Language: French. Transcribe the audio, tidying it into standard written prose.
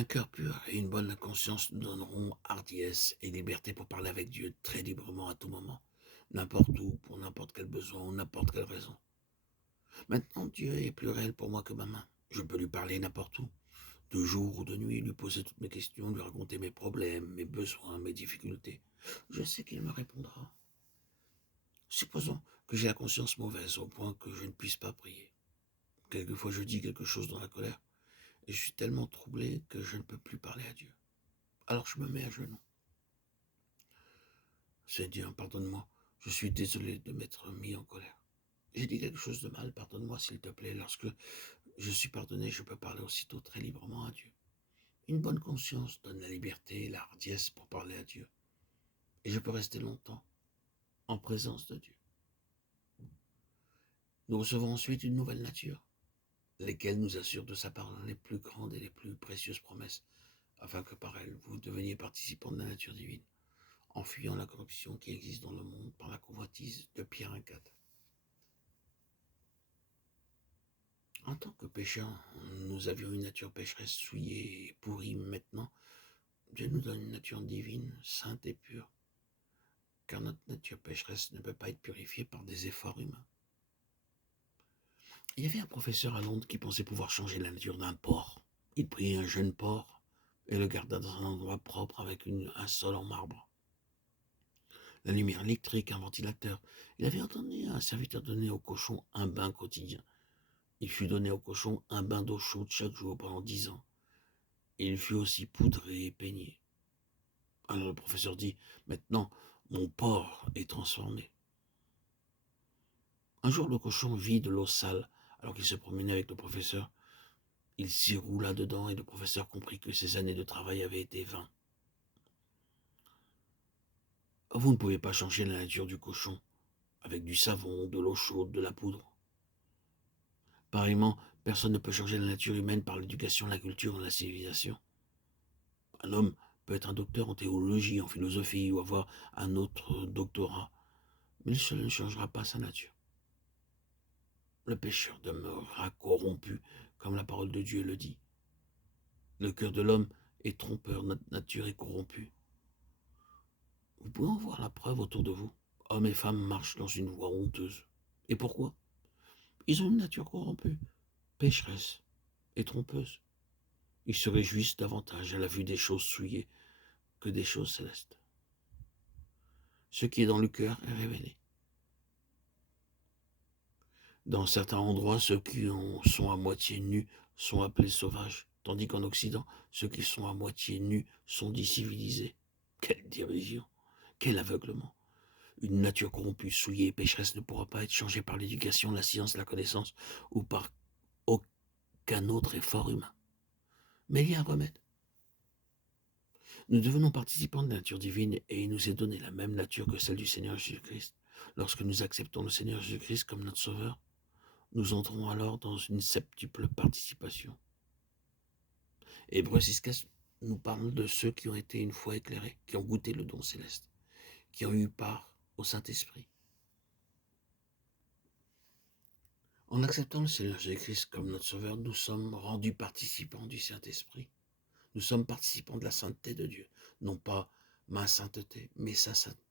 Un cœur pur et une bonne conscience nous donneront hardiesse et liberté pour parler avec Dieu très librement à tout moment, n'importe où, pour n'importe quel besoin ou n'importe quelle raison. Maintenant, Dieu est plus réel pour moi que ma main. Je peux lui parler n'importe où, de jour ou de nuit, lui poser toutes mes questions, lui raconter mes problèmes, mes besoins, mes difficultés. Je sais qu'il me répondra. Supposons que j'ai la conscience mauvaise au point que je ne puisse pas prier. Quelquefois je dis quelque chose dans la colère et je suis tellement troublé que je ne peux plus parler à Dieu. Alors je me mets à genoux. Seigneur, pardonne-moi, je suis désolé de m'être mis en colère. J'ai dit quelque chose de mal, pardonne-moi s'il te plaît. Lorsque je suis pardonné, je peux parler aussitôt très librement à Dieu. Une bonne conscience donne la liberté et la hardiesse pour parler à Dieu. Et je peux rester longtemps en présence de Dieu. Nous recevons ensuite une nouvelle nature, lesquelles nous assurent de sa part les plus grandes et les plus précieuses promesses, afin que par elles vous deveniez participants de la nature divine, en fuyant la corruption qui existe dans le monde par la convoitise de Pierre 1,4. En tant que pécheurs, nous avions une nature pécheresse souillée et pourrie. Maintenant, Dieu nous donne une nature divine, sainte et pure, car notre nature pécheresse ne peut pas être purifiée par des efforts humains. Il y avait un professeur à Londres qui pensait pouvoir changer la nature d'un porc. Il prit un jeune porc et le garda dans un endroit propre avec un sol en marbre. La lumière électrique, un ventilateur. Il avait entendu un serviteur donner au cochon un bain quotidien. Il fut donné au cochon un bain d'eau chaude chaque jour pendant 10 ans. Et il fut aussi poudré et peigné. Alors le professeur dit, maintenant, mon porc est transformé. Un jour, le cochon vit de l'eau sale, alors qu'il se promenait avec le professeur. Il s'y roula dedans et le professeur comprit que ses années de travail avaient été vaines. Vous ne pouvez pas changer la nature du cochon avec du savon, de l'eau chaude, de la poudre. Pareillement, personne ne peut changer la nature humaine par l'éducation, la culture ou la civilisation. Un homme peut être un docteur en théologie, en philosophie ou avoir un autre doctorat, mais cela ne changera pas sa nature. Le pécheur demeurera corrompu, comme la parole de Dieu le dit. Le cœur de l'homme est trompeur, notre nature est corrompue. Vous pouvez en voir la preuve autour de vous. Hommes et femmes marchent dans une voie honteuse. Et pourquoi? Ils ont une nature corrompue, pécheresse et trompeuse. Ils se réjouissent davantage à la vue des choses souillées que des choses célestes. Ce qui est dans le cœur est révélé. Dans certains endroits, ceux qui sont à moitié nus sont appelés sauvages, tandis qu'en Occident, ceux qui sont à moitié nus sont dits civilisés. Quelle dérision, quel aveuglement! Une nature corrompue, souillée et pécheresse ne pourra pas être changée par l'éducation, la science, la connaissance ou par aucun autre effort humain. Mais il y a un remède. Nous devenons participants de la nature divine et il nous est donné la même nature que celle du Seigneur Jésus-Christ. Lorsque nous acceptons le Seigneur Jésus-Christ comme notre Sauveur, nous entrons alors dans une septuple participation. Hébreux 6,15 nous parle de ceux qui ont été une fois éclairés, qui ont goûté le don céleste, qui ont eu part au Saint-Esprit. En acceptant le Seigneur Jésus-Christ comme notre Sauveur, nous sommes rendus participants du Saint-Esprit. Nous sommes participants de la sainteté de Dieu, non pas ma sainteté, mais sa sainteté.